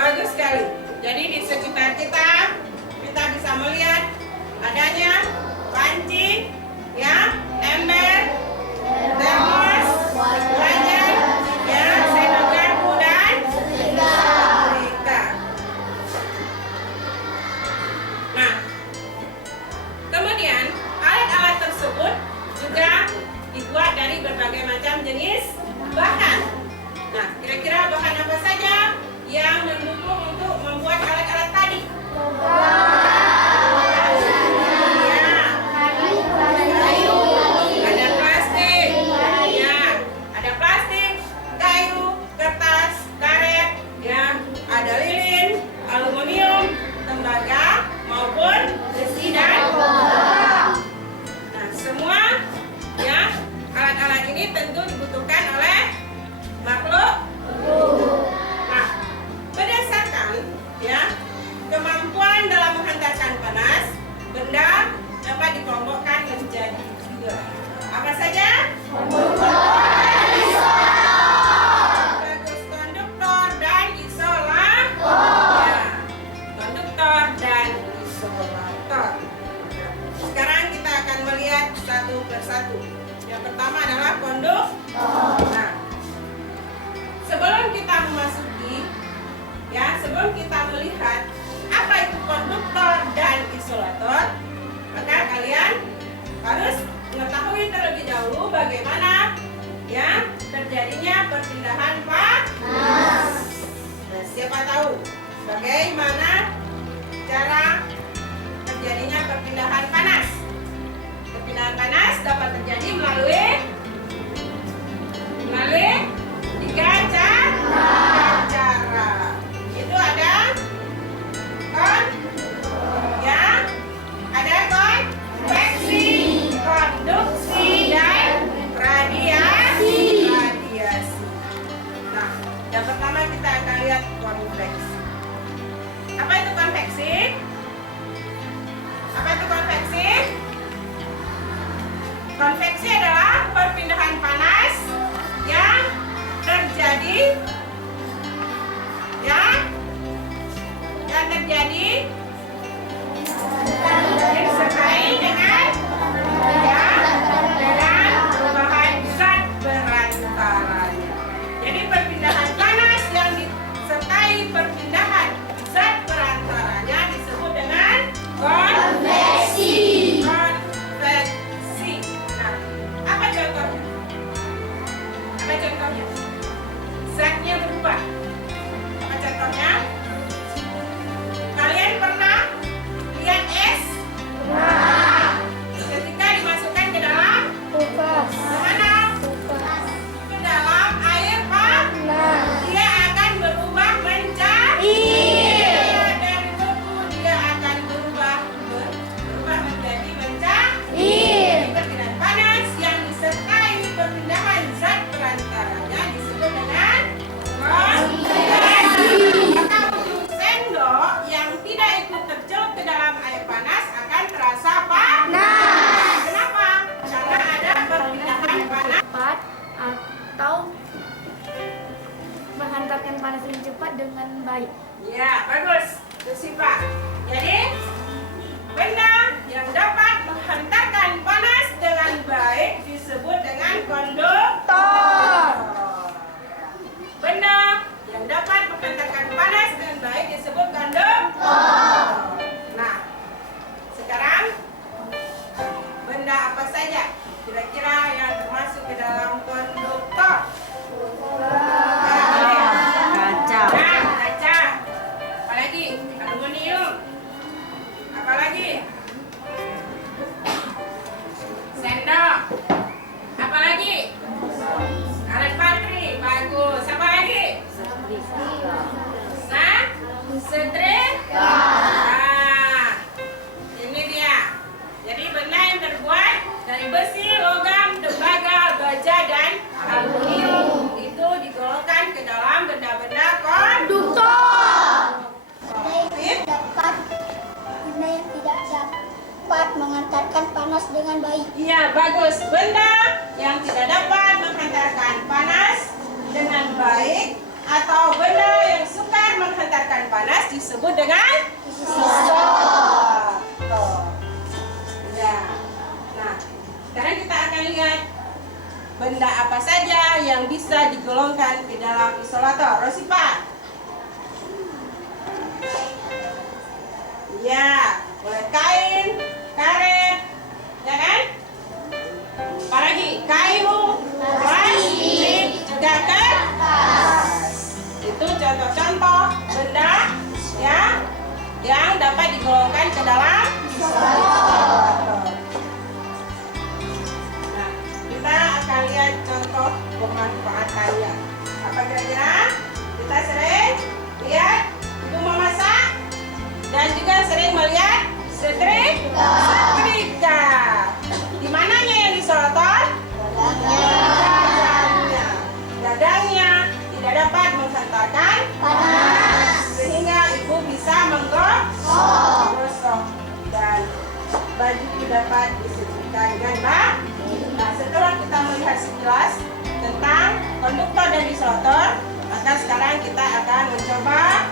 bagus sekali. Jadi di sekitar kita bisa melihat adanya panci, ya, ember, termos, wajan, ya, sendok garpu dan setrika. Nah, kemudian alat-alat tersebut juga dibuat dari berbagai macam jenis bahan. Nah, kira-kira bahan apa saja yang mendukung untuk membuat alat-alat tadi? Ada plastik, ya, ada plastik, kayu, kertas, karet, ya, ada lilin, aluminium, tembaga maupun besi dan logam. Nah, semua, ya, alat-alat ini tentu dibutuhkan oleh makhluk. Nah, berdasarkan, ya, kemampuan dalam menghantarkan panas, benda dapat dikelompokkan menjadi 2. Apa saja? Bagus, konduktor dan isolator. Ya, konduktor dan isolator. Sekarang kita akan melihat satu persatu. Yang pertama adalah konduktor. Nah, sebelum kita memasuki, ya, sebelum kita melihat apa itu konduktor dan isolator, maka kalian harus mengetahui terlebih dahulu bagaimana, ya, terjadinya perpindahan panas. Nah, siapa tahu bagaimana cara terjadinya perpindahan panas? Perpindahan panas dapat terjadi melalui 3 cara. Itu ada konveksi, konduksi, dan radiasi. Nah, yang pertama kita akan lihat konveksi. Apa itu konveksi? Konveksi adalah perpindahan panas yang terjadi disertai dengan perubahan zat berantaranya. Jadi perpindahan panas yang disertai perpindahan zat berantaranya disebut dengan konveksi. Nah, apa contohnya? Zatnya berubah. Apa contohnya? Kalian pernah lihat es? Ketika dimasukkan ke dalam kulkas, ke dalam air panas, dia akan berubah menjadi dari beku, dia akan berubah menjadi mencair. Perpindahan panas yang disertai perpindahan zat berantaranya disebut dengan konveksi. Maka ujung sendok yang tidak ikut tercelup ke dalam air panas akan terasa panas. Kenapa? Karena ada perpindahan panas cepat atau menghantarkan panas yang cepat dengan baik. Ya, bagus. Itu Siva. Jadi, benda yang dapat menghantarkan panas dengan baik disebut dengan konduktor. Benda yang dapat menghantarkan panas dengan baik disebut konduktor. Nah, sekarang benda apa saja kira-kira yang termasuk ke dalam konduktor? Kaca. Nah, kaca. Apalagi? Aluminium. Apalagi? Sendok. Apalagi? disebut dengan isolator. Ya. Nah, sekarang kita akan lihat benda apa saja yang bisa digolongkan ke dalam isolator. Rosipa. Ya, boleh kain, karet, ya kan? Apalagi kayu, plastik, juga kertas. Itu contoh-contoh benda ya yang dapat digolongkan ke dalam isolator. Nah, kita akan lihat contoh pemanfaatannya. Apa kira-kira? Kita sering lihat ibu memasak dan juga sering melihat setrika. Di mananya yang disolotor? Dadangnya. Dadangnya tidak dapat menghantarkan panas, sehingga ibu bisa menggosok dan baju dapat disetrika dengan baik. Nah, setelah kita melihat sekilas tentang konduktor dan isolator, maka sekarang kita akan mencoba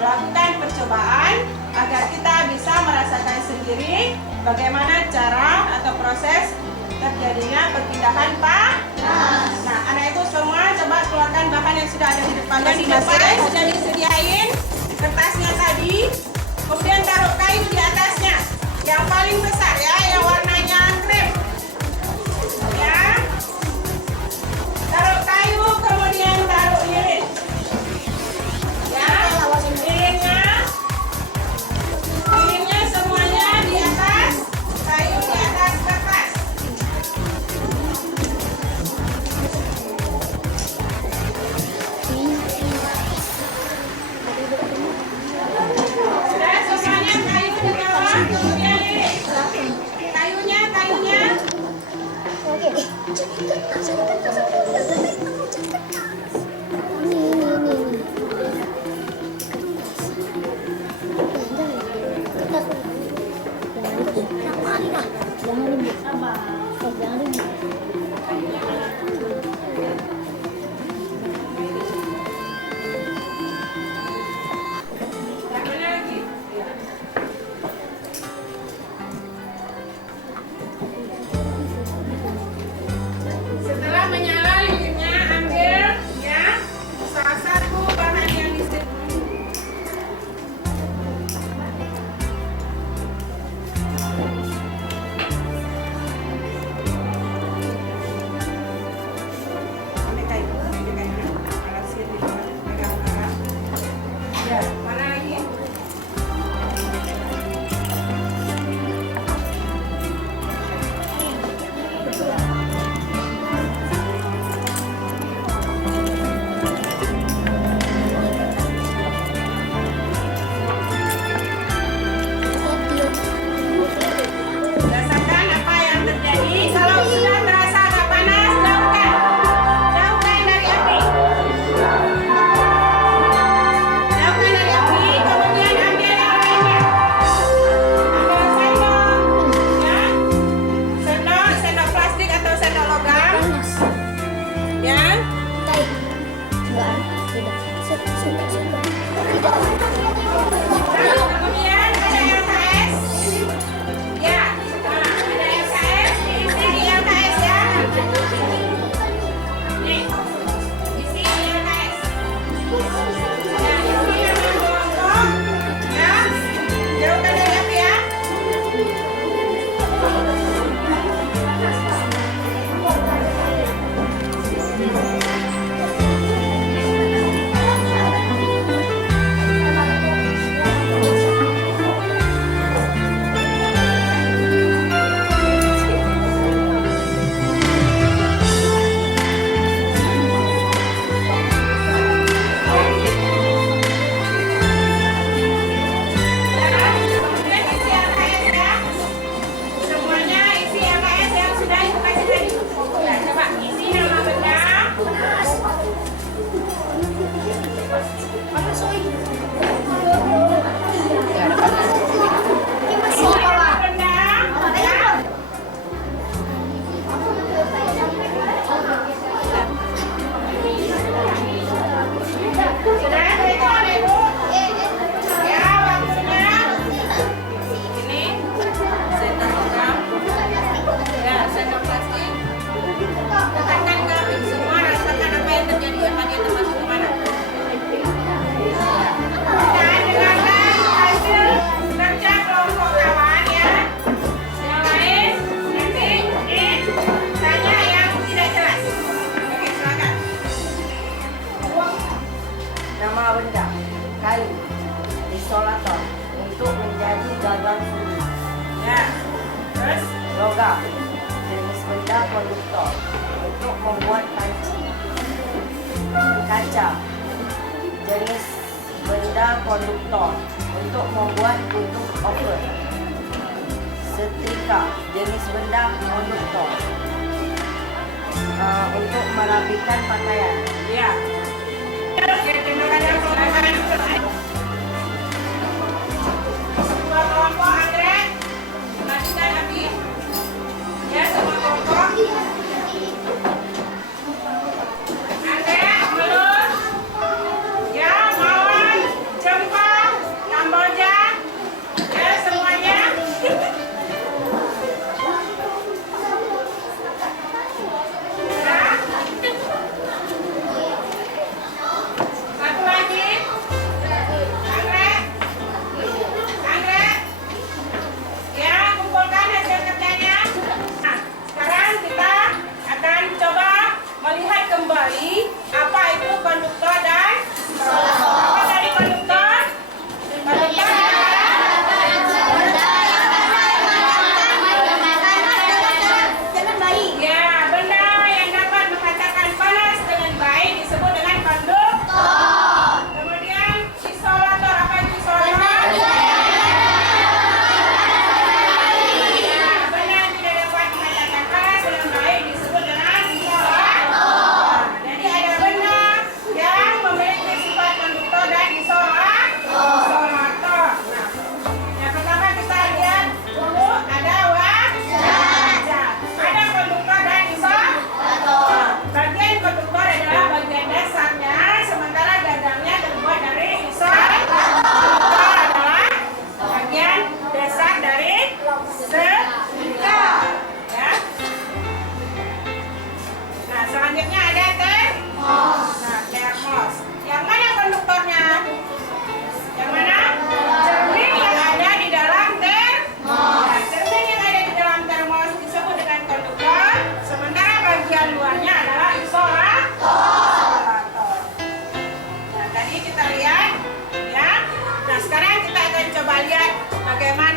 melakukan percobaan agar kita bisa merasakan sendiri bagaimana cara atau proses terjadinya perpindahan panas. Nah, anak ibu semua coba keluarkan bahan yang sudah ada di depan. Di depan sudah disediain kertasnya tadi, kemudian taruh kayu di atasnya, yang paling besar ya, yang warnanya krem. Ya, taruh kayu, kemudian taruh lilin. Ya, lilinnya semuanya di atas kayu, di atas kertas. Sudah semuanya kayu di bawah, kemudian lilin. Kayunya. Yang mana lagi? Setelah menyala lilinnya, kayu, isolator, untuk menjadi gagang sumbu. Ya. Terus Logam, jenis benda konduktor, untuk membuat panci. Kaca, jenis benda konduktor, untuk membuat tutup oven. Setrika, jenis benda konduktor, untuk merapikan pakaian. ya. Oke, terima kasih. Semua kelompok Andre, lanjutkan lagi. Ya, semua kelompok. Andre, Melun, ya, Mawar, Jempol, Kamboja, ya semuanya. Ya. Satu lagi. Anggrek. Anggrek. Ya, kumpulkan hasil kerjanya. Nah, sekarang kita akan coba melihat kembali apa itu konduktor dan apa tadi konduktor? Konduktor ya, benda yang dapat menghantarkan panas dengan baik disebut dengan konduktor. Kemudian isolator, apa itu isolator? Ya, benda yang tidak dapat menghantarkan panas dengan baik disebut dengan isolator. Jadi ada benda yang memiliki sifat konduktor dan isolator. Nah, yang pertama kita lihat dulu ada wajah. Ada konduktor dan isolator. Bagian konduktor adalah bagian dasarnya, sementara gagangnya terbuat dari isolator. Konduktor adalah bagian dasar dari setrika. Ya. Nah, selanjutnya ada termos. Nah, termos. Yang mana konduktornya? Yang mana? Cermin yang ada di dalam termos. Nah, cermin yang ada di dalam termos disebut dengan konduktor, sementara bagian luarnya adalah isolator. Nah, tadi kita lihat, ya. Nah, sekarang kita akan coba lihat bagaimana